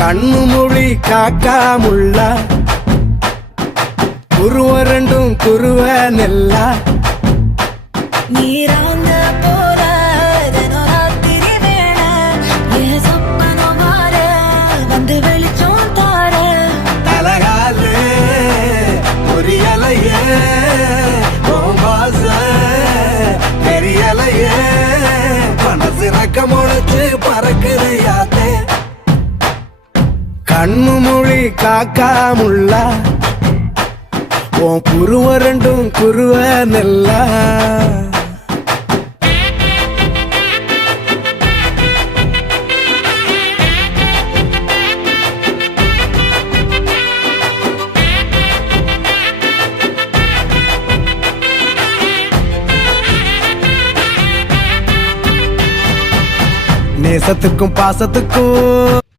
கண்ணு மொழி காக்காமுள்ள குருவ ரெண்டும் குருவ நெல்லா நீராங்க போல தினராத்திரி வேண என் சொப்பனம் மாற வந்து வெளிச்சம் தார தலகாலே பொரியலையே ஓம்பாச பெரியலையே மனசு ரக்க முளைச்சு பறக்குது யாத்தே கண்ணு மொழி காக்காமுள்ள உன் குருவ ரெண்டும் குருவ நெல்லா நேசத்துக்கும் பாசத்துக்கும்